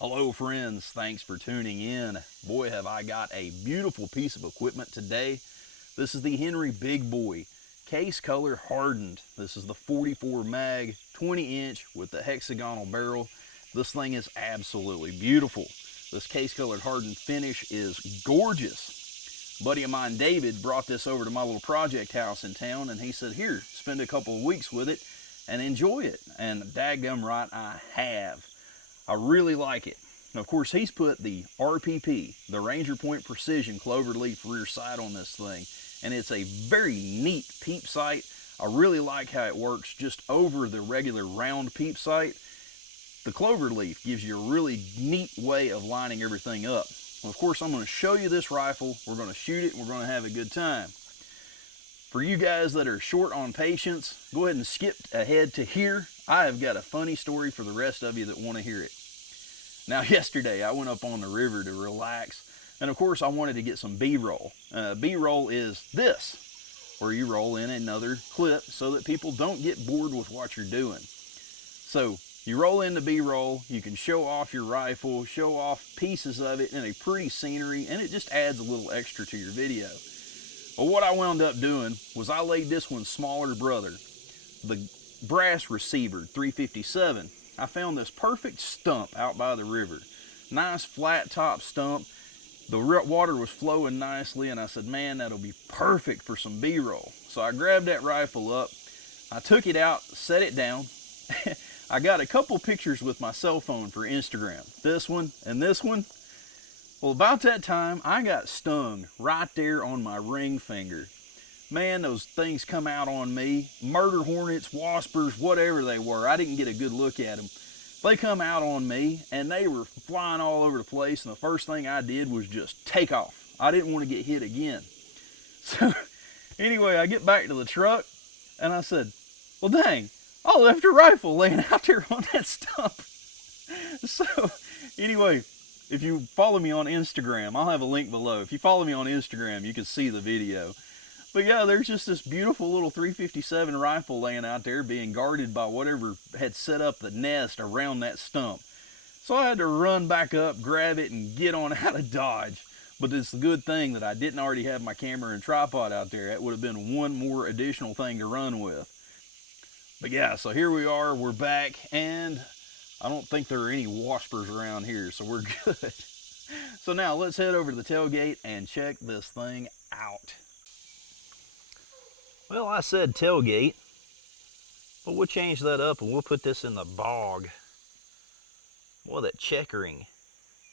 Hello friends, thanks for tuning in. Boy, have I got a beautiful piece of equipment today. This is the Henry Big Boy, case color hardened. This is the 44 mag, 20 inch with the hexagonal barrel. This thing is absolutely beautiful. This case colored hardened finish is gorgeous. A buddy of mine, David, brought this over to my little project house in town, and he said, here, spend a couple of weeks with it and enjoy it. And daggum right I have. I really like it. Now, of course, he's put the RPP, the Ranger Point Precision cloverleaf rear sight on this thing, and it's a very neat peep sight. I really like how it works just over the regular round peep sight. The cloverleaf gives you a really neat way of lining everything up. Well, of course, I'm going to show you this rifle. We're going to shoot it, and we're going to have a good time. For you guys that are short on patience, go ahead and skip ahead to here. I have got a funny story for the rest of you that want to hear it. Now, yesterday I went up on the river to relax, and of course I wanted to get some B-roll. B-roll is this, where you roll in another clip so that people don't get bored with what you're doing. So you roll into B-roll, you can show off your rifle, show off pieces of it in a pretty scenery, and it just adds a little extra to your video. Well, what I wound up doing was I laid this one's smaller brother, the brass receiver 357. I found this perfect stump out by the river. Nice flat top stump. The water was flowing nicely, and I said, man, that'll be perfect for some B-roll. So I grabbed that rifle up, I took it out, set it down. I got a couple pictures with my cell phone for Instagram. This one and this one. Well, about that time, I got stung right there on my ring finger. Man, those things come out on me. Murder hornets, waspers, whatever they were. I didn't get a good look at them. They come out on me, and they were flying all over the place, and the first thing I did was just take off. I didn't want to get hit again. So, anyway, I get back to the truck, and I said, well, dang, I left a rifle laying out there on that stump. So, anyway, if you follow me on Instagram, I'll have a link below. If you follow me on Instagram, you can see the video. But yeah, there's just this beautiful little 357 rifle laying out there being guarded by whatever had set up the nest around that stump. So I had to run back up, grab it, and get on out of Dodge. But it's a good thing that I didn't already have my camera and tripod out there. That would have been one more additional thing to run with. But yeah, so here we are, we're back, and I don't think there are any waspers around here, so we're good. So now let's head over to the tailgate and check this thing out. Well, I said tailgate, but we'll change that up and we'll put this in the bog. Well, that checkering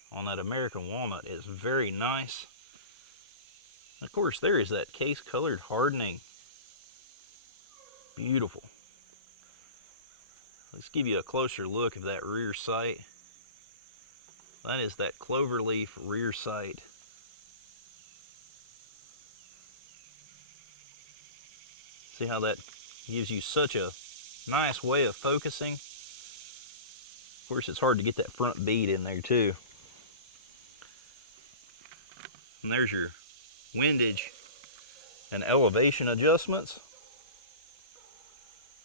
on that American walnut is very nice. Of course, there is that case colored hardening. Beautiful. Let's give you a closer look of that rear sight. That is that cloverleaf rear sight. See how that gives you such a nice way of focusing? Of course, it's hard to get that front bead in there too. And there's your windage and elevation adjustments.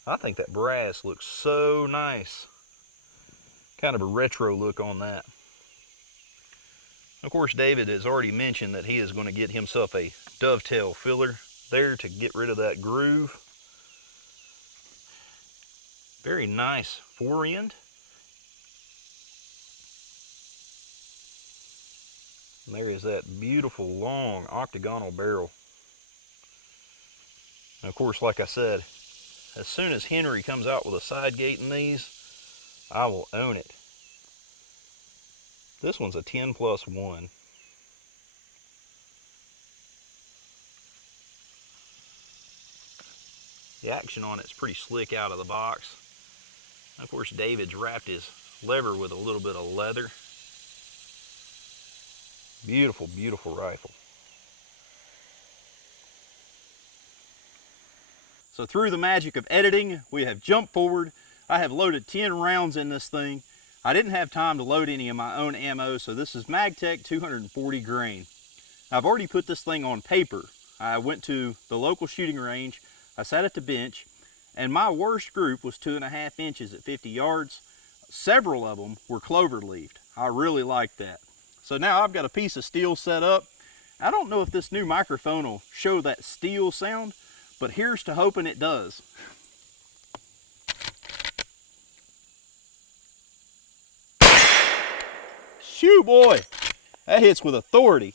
I think that brass looks so nice. Kind of a retro look on that. Of course, David has already mentioned that he is going to get himself a dovetail filler there to get rid of that groove. Very nice fore end. And there is that beautiful long octagonal barrel. And of course, like I said, as soon as Henry comes out with a side gate in these, I will own it. This one's a 10+1. The action on it's pretty slick out of the box. Of course, David's wrapped his lever with a little bit of leather. Beautiful, beautiful rifle. So through the magic of editing, we have jumped forward. I have loaded 10 rounds in this thing. I didn't have time to load any of my own ammo, so this is MagTech 240 grain. I've already put this thing on paper. I went to the local shooting range, I sat at the bench, and my worst group was 2.5 inches at 50 yards. Several of them were clover leafed. I really like that. So now I've got a piece of steel set up. I don't know if this new microphone will show that steel sound, but here's to hoping it does. Shoo, boy, that hits with authority.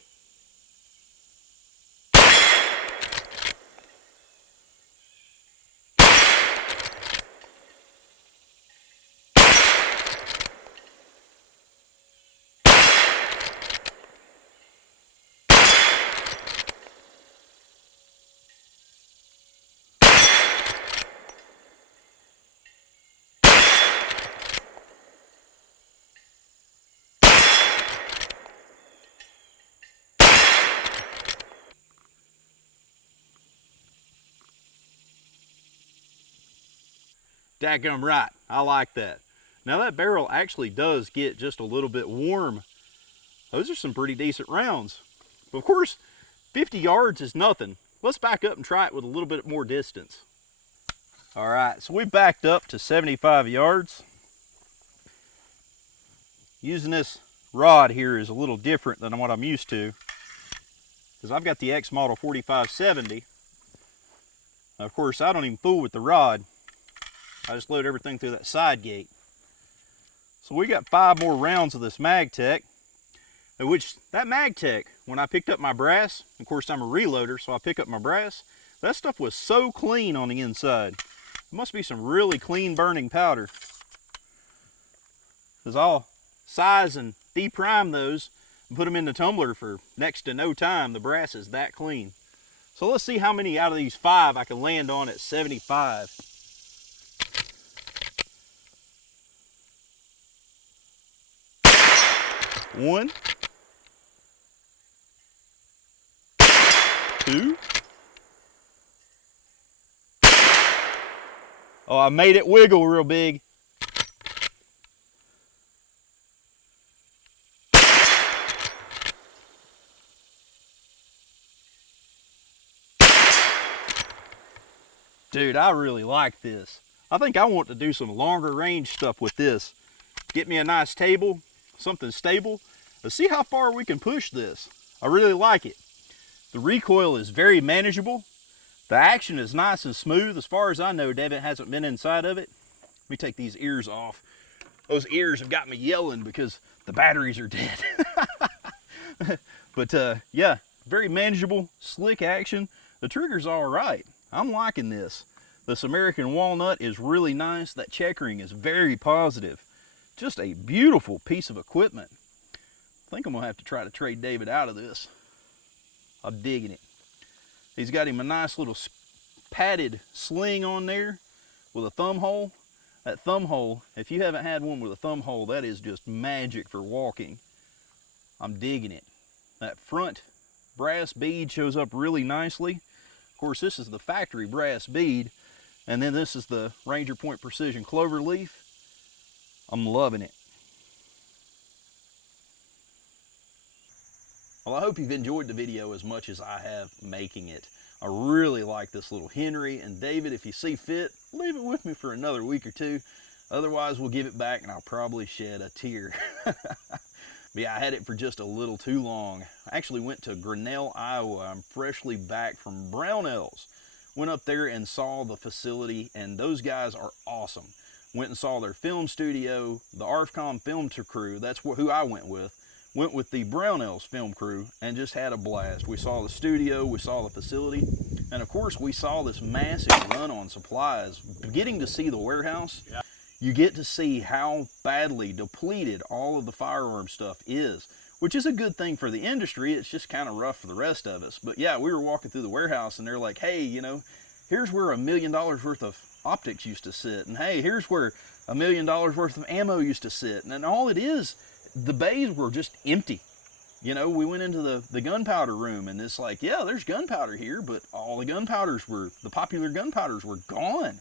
Dadgum right, I like that. Now that barrel actually does get just a little bit warm. Those are some pretty decent rounds. But of course, 50 yards is nothing. Let's back up and try it with a little bit more distance. All right, so we backed up to 75 yards. Using this rod here is a little different than what I'm used to, because I've got the X model 4570. Now, of course, I don't even fool with the rod. I just load everything through that side gate. So we got 5 more rounds of this MagTech, which that MagTech, when I picked up my brass, of course I'm a reloader, so I pick up my brass, that stuff was so clean on the inside. It must be some really clean burning powder, because I'll size and deprime those and put them in the tumbler for next to no time. The brass is that clean. So let's see how many out of these 5 I can land on at 75. 1, 2. Oh, I made it wiggle real big. Dude, I really like this. I think I want to do some longer range stuff with this. Get me a nice table, something stable. Let's see how far we can push this. I really like it. The recoil is very manageable. The action is nice and smooth. As far as I know, Devin hasn't been inside of it. Let me take these ears off. Those ears have got me yelling because the batteries are dead. But yeah, very manageable, slick action. The trigger's all right. I'm liking this. This American walnut is really nice. That checkering is very positive. Just a beautiful piece of equipment. I think I'm gonna have to try to trade David out of this. I'm digging it. He's got him a nice little padded sling on there with a thumb hole. That thumb hole, if you haven't had one with a thumb hole, that is just magic for walking. I'm digging it. That front brass bead shows up really nicely. Of course, this is the factory brass bead, and then this is the Ranger Point Precision clover leaf. I'm loving it. Well, I hope you've enjoyed the video as much as I have making it. I really like this little Henry, and David, if you see fit, leave it with me for another week or 2. Otherwise, we'll give it back and I'll probably shed a tear. But yeah, I had it for just a little too long. I actually went to Grinnell, Iowa. I'm freshly back from Brownells. Went up there and saw the facility, and those guys are awesome. Went and saw their film studio, the ARFCOM film crew. That's who I went with. Went with the Brownells film crew and just had a blast. We saw the studio, we saw the facility, and of course we saw this massive run on supplies. Getting to see the warehouse, you get to see how badly depleted all of the firearm stuff is, which is a good thing for the industry. It's just kind of rough for the rest of us. But yeah, we were walking through the warehouse and they're like, hey, you know, here's where $1 million worth of optics used to sit, and hey, here's where $1 million worth of ammo used to sit. And all it is, the bays were just empty. You know, we went into the gunpowder room, and it's like, yeah, there's gunpowder here, but all the popular gunpowders were gone.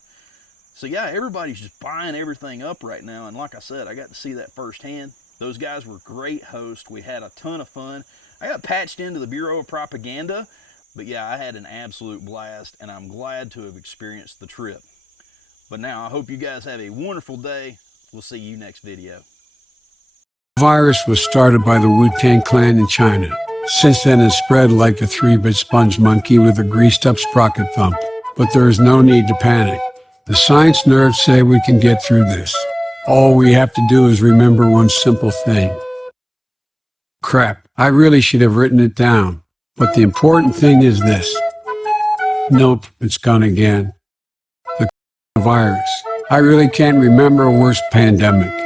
So yeah, everybody's just buying everything up right now. And like I said, I got to see that firsthand. Those guys were great hosts. We had a ton of fun. I got patched into the Bureau of Propaganda, but yeah, I had an absolute blast, and I'm glad to have experienced the trip. But now I hope you guys have a wonderful day. We'll see you next video. virus was started by the Wu-Tang Clan in China. Since then it's spread like a three-bit sponge monkey with a greased-up sprocket thump. But there is no need to panic. The science nerds say we can get through this. All we have to do is remember one simple thing. Crap, I really should have written it down. But the important thing is this. Nope, it's gone again. The virus. I really can't remember a worse pandemic.